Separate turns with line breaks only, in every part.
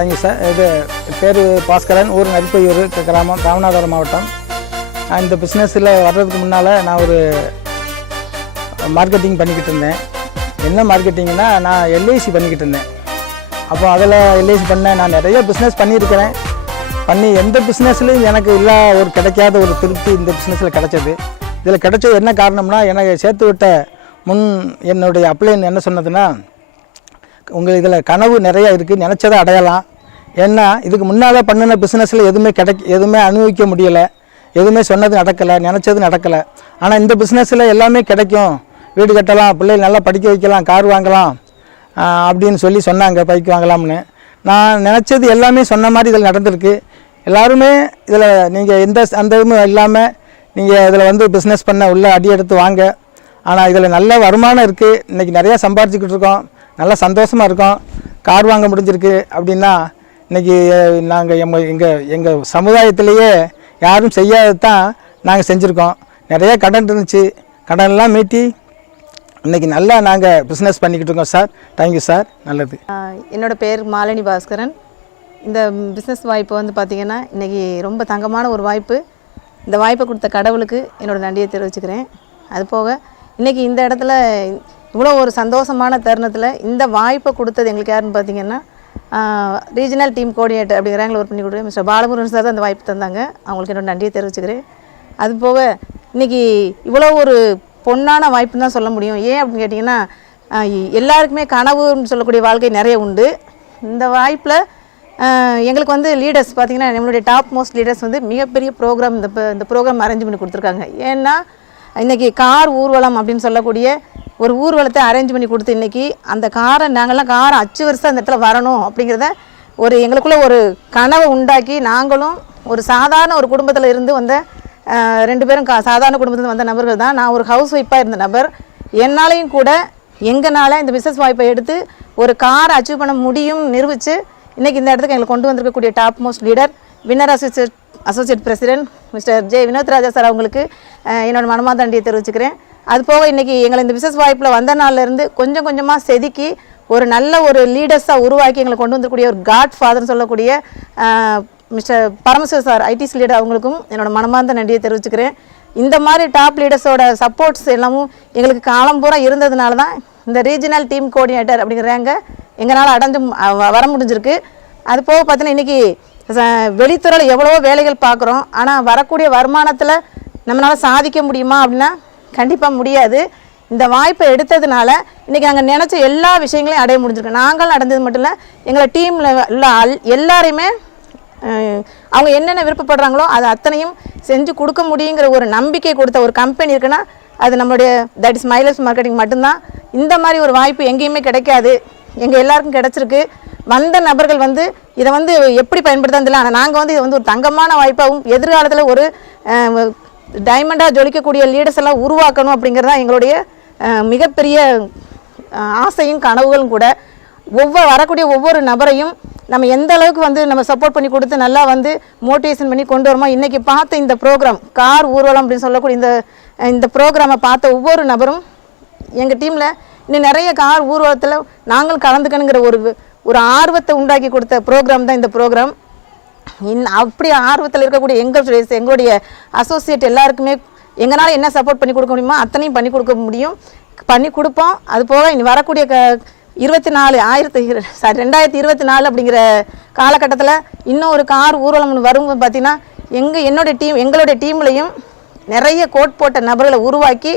Thank you sir இது பேர் பாஸ்கரன் ஊர் நரிப்பையூர் கிராமம் ராமநாதபுரம் மாவட்டம். நான் இந்த பிஸ்னஸில் வர்றதுக்கு முன்னால் நான் ஒரு மார்க்கெட்டிங் பண்ணிக்கிட்டு இருந்தேன். என்ன மார்க்கெட்டிங்னா நான் எல்ஐசி பண்ணிக்கிட்டு இருந்தேன். அப்போ அதில் எல்ஐசி பண்ணேன் நான் நிறைய பிஸ்னஸ் பண்ணியிருக்கிறேன். பண்ணி எந்த பிஸ்னஸ்லையும் எனக்கு இல்லா ஒரு கிடைக்காத ஒரு திருப்தி இந்த பிஸ்னஸில் கிடச்சது. இதில் கிடைச்சது என்ன காரணம்னா எனக்கு சேர்த்து விட்ட முன் என்னுடைய அப்ளைன் என்ன சொன்னதுன்னா உங்கள் இதில் கனவு நிறைய இருக்குது நினச்சதை அடையலாம். ஏன்னா இதுக்கு முன்னால் பண்ணின பிஸ்னஸில் எதுவுமே கிடைக்க எதுவுமே அனுபவிக்க முடியலை. எதுவுமே சொன்னது நடக்கலை நினச்சது நடக்கலை. ஆனால் இந்த பிஸ்னஸில் எல்லாமே கிடைக்கும். வீடு கட்டலாம் பிள்ளைகள் நல்லா படிக்க வைக்கலாம் கார் வாங்கலாம் அப்படின்னு சொல்லி சொன்னாங்க பைக் வாங்கலாம்னு. நான் நினச்சது எல்லாமே சொன்ன மாதிரி இதில் நடந்திருக்கு. எல்லாருமே இதில் நீங்கள் எந்த அந்த இதுவும் இல்லாமல் நீங்கள் இதில் வந்து பிஸ்னஸ் பண்ண உள்ள அடி எடுத்து வாங்க. ஆனால் இதில் நல்ல வருமானம் இருக்குது இன்றைக்கி நிறையா சம்பாரிச்சிக்கிட்டு இருக்கோம். நல்லா சந்தோஷமாக இருக்கும். கார் வாங்க முடிஞ்சிருக்கு அப்படின்னா இன்றைக்கி நாங்கள் எங்கள் எங்கள் எங்கள் சமுதாயத்திலேயே யாரும் செய்யாதது தான் நாங்கள் செஞ்சுருக்கோம். நிறைய கடன் இருந்துச்சு. கடன்லாம் மீட்டி இன்றைக்கி நல்லா நாங்கள் பிஸ்னஸ் பண்ணிக்கிட்டு இருக்கோம் சார். Thank you sir. நல்லது.
என்னோடய பேர் மாலினி பாஸ்கரன். இந்த பிஸ்னஸ் வாய்ப்பு வந்து பார்த்திங்கன்னா இன்றைக்கி ரொம்ப தங்கமான ஒரு வாய்ப்பு. இந்த வாய்ப்பை கொடுத்த கடவுளுக்கு என்னோடய நன்றியை தெரிவிச்சுக்கிறேன். அது போக இன்றைக்கி இந்த இடத்துல இவ்வளோ ஒரு சந்தோஷமான தருணத்தில் இந்த வாய்ப்பை கொடுத்தது எங்களுக்கு யாருன்னு பார்த்தீங்கன்னா ரீஜனல் டீம் கோஆர்டினேட்டர் அப்படிங்கிற ஒரு பண்ணி கொடுக்குறேன் மிஸ்டர் பாலமுருகன் சார் தான் அந்த வாய்ப்பு தந்தாங்க. அவங்களுக்கு என்னோட நன்றியை தெரிவிச்சுக்கிறேன். அது போக இன்றைக்கி இவ்வளோ ஒரு பொன்னான வாய்ப்புன்னு தான் சொல்ல முடியும். ஏன் அப்படின்னு கேட்டிங்கன்னா எல்லாருக்குமே கனவுன்னு சொல்லக்கூடிய வாழ்க்கை நிறைய உண்டு. இந்த வாய்ப்பில் எங்களுக்கு வந்து லீடர்ஸ் பார்த்திங்கன்னா நம்மளுடைய டாப் மோஸ்ட் லீடர்ஸ் வந்து மிகப்பெரிய ப்ரோக்ராம் இந்த இந்த ப்ரோக்ராம் அரேஞ்ச் பண்ணி கொடுத்துருக்காங்க. ஏன்னா இன்றைக்கி கார் ஊர்வலம் அப்படின்னு சொல்லக்கூடிய ஒரு ஊர்வலத்தை அரேஞ்ச் பண்ணி கொடுத்து இன்றைக்கி அந்த காரை நாங்கள்லாம் காரை அச்சு வருஷம் அந்த இடத்துல வரணும் அப்படிங்கிறத ஒரு எங்களுக்குள்ளே ஒரு கனவை உண்டாக்கி நாங்களும் ஒரு சாதாரண ஒரு குடும்பத்தில் இருந்து வந்த ரெண்டு பேரும் கா சாதாரண குடும்பத்தில் வந்த நபர்கள் தான். நான் ஒரு ஹவுஸ் ஒய்ஃபாக இருந்த நபர். என்னாலையும் கூட எங்களால் இந்த பிஸ்னஸ் வாய்ப்பை எடுத்து ஒரு காரை அச்சீவ் பண்ண முடியும் நிரூபித்து இன்றைக்கி இந்த இடத்துக்கு எங்களை கொண்டு வந்திருக்கக்கூடிய top most leader winner associate associate president mister J Vinod Raja sir அவங்களுக்கு என்னோட மனமாதாண்டியை தெரிவிச்சுக்கிறேன். அது போக இன்றைக்கி எங்களை இந்த பிஸ்னஸ் வாய்ப்பில் வந்த நாள்லேருந்து கொஞ்சம் கொஞ்சமாக செதுக்கி ஒரு நல்ல ஒரு லீடர்ஸாக உருவாக்கி எங்களை கொண்டு வந்திருக்கக்கூடிய ஒரு காட் ஃபாதர்னு சொல்லக்கூடிய mister Paramasiva sir IDS leader அவங்களுக்கும் என்னோடய மனமார்ந்த நன்றியை தெரிவிச்சுக்கிறேன். இந்த மாதிரி டாப் லீடர்ஸோட சப்போர்ட்ஸ் எல்லாமும் எங்களுக்கு காலம் பூரா இருந்ததுனால தான் இந்த ரீஜனல் டீம் கோஆர்டினேட்டர் அப்படிங்கிறாங்க எங்களால் அடைஞ்சு வ- வர முடிஞ்சிருக்கு. அது போக பார்த்தீங்கன்னா இன்றைக்கி வெளித்துறையில் எவ்வளவோ வேலைகள் பார்க்குறோம். ஆனால் வரக்கூடிய வருமானத்தில் நம்மளால் சாதிக்க முடியுமா அப்படின்னா கண்டிப்பாக முடியாது. இந்த வாய்ப்பை எடுத்ததுனால இன்றைக்கி நாங்கள் நினச்ச எல்லா விஷயங்களையும் அடைய முடிஞ்சிருக்கு. நாங்கள் அடைஞ்சது மட்டும் இல்லை எங்களை டீமில் உள்ள அல் எல்லாரையுமே அவங்க என்னென்ன விருப்பப்படுறாங்களோ அதை அத்தனையும் செஞ்சு கொடுக்க முடியுங்கிற ஒரு நம்பிக்கை கொடுத்த ஒரு கம்பெனி இருக்குன்னா அது நம்மளுடைய தட் இஸ் மைலஸ் மார்க்கெட்டிங் மட்டும்தான். இந்த மாதிரி ஒரு வாய்ப்பு எங்கேயுமே கிடைக்காது. எங்கள் எல்லாருக்கும் கிடச்சிருக்கு. வந்த நபர்கள் வந்து இதை வந்து எப்படி பயன்படுத்தான்னு தெரியல. ஆனால் நாங்கள் வந்து இதை வந்து ஒரு தங்கமான வாய்ப்பாகவும் எதிர்காலத்தில் ஒரு டைமண்டாக ஜொலிக்கக்கூடிய லீடர்ஸ் எல்லாம் உருவாக்கணும் அப்படிங்கிறது தான் எங்களுடைய மிகப்பெரிய ஆசையும் கனவுகளும் கூட. ஒவ்வொரு வரக்கூடிய ஒவ்வொரு நபரையும் நம்ம எந்த அளவுக்கு வந்து நம்ம சப்போர்ட் பண்ணி கொடுத்து நல்லா வந்து மோட்டிவேஷன் பண்ணி கொண்டு வரோமோ இன்றைக்கி பார்த்த இந்த ப்ரோக்ராம் கார் ஊர்வலம் அப்படின்னு சொல்லக்கூடிய இந்த இந்த ப்ரோக்ராமை பார்த்த ஒவ்வொரு நபரும் எங்கள் டீமில் இன்னும் நிறைய கார் ஊர்வலத்தில் நாங்களும் கலந்துக்கணுங்கிற ஒரு ஒரு ஆர்வத்தை உண்டாக்கி கொடுத்த ப்ரோக்ராம் தான் இந்த ப்ரோக்ராம் இன் அப்படி ஆர்வத்தில் இருக்கக்கூடிய எங்கள் எங்களுடைய அசோசியேட் எல்லாருக்குமே எங்களால் என்ன சப்போர்ட் பண்ணி கொடுக்க முடியுமோ அத்தனையும் பண்ணி கொடுக்க முடியும். பண்ணி கொடுப்போம். அது போக இனி வரக்கூடிய க இருபத்தி நாலு ஆயிரத்தி சாரி ரெண்டாயிரத்தி இருபத்தி நாலு அப்படிங்கிற காலகட்டத்தில் இன்னும் ஒரு கார் ஊர்வலம் வரும் பார்த்திங்கன்னா எங்கள் என்னுடைய டீம் எங்களுடைய டீம்லேயும் நிறைய கோட் போட்ட நபர்களை உருவாக்கி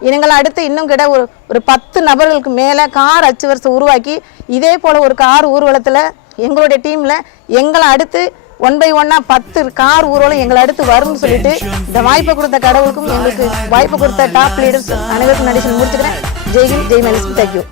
இனங்களை அடுத்து இன்னும் கிட்ட ஒரு ஒரு பத்து நபர்களுக்கு மேலே கார் அச்சு வருஷம் உருவாக்கி இதே போல் ஒரு கார் ஊர்வலத்தில் எங்களுடைய டீமில் எங்களை அடுத்து ஒன் பை ஒன்னா பத்து கார் ஊர்வலம் எங்களை அடுத்து வரும்னு சொல்லிட்டு இந்த வாய்ப்பை கொடுத்த கடவுளுக்கும் எங்களுக்கு வாய்ப்பு கொடுத்த டாப் லீடர்ஸ் அனைவருக்கும் நடிச்சு முடிச்சுக்கிறேன். ஜெய்ஹிந்த் ஜெய் மேலிஸ்மி தேங்க்யூ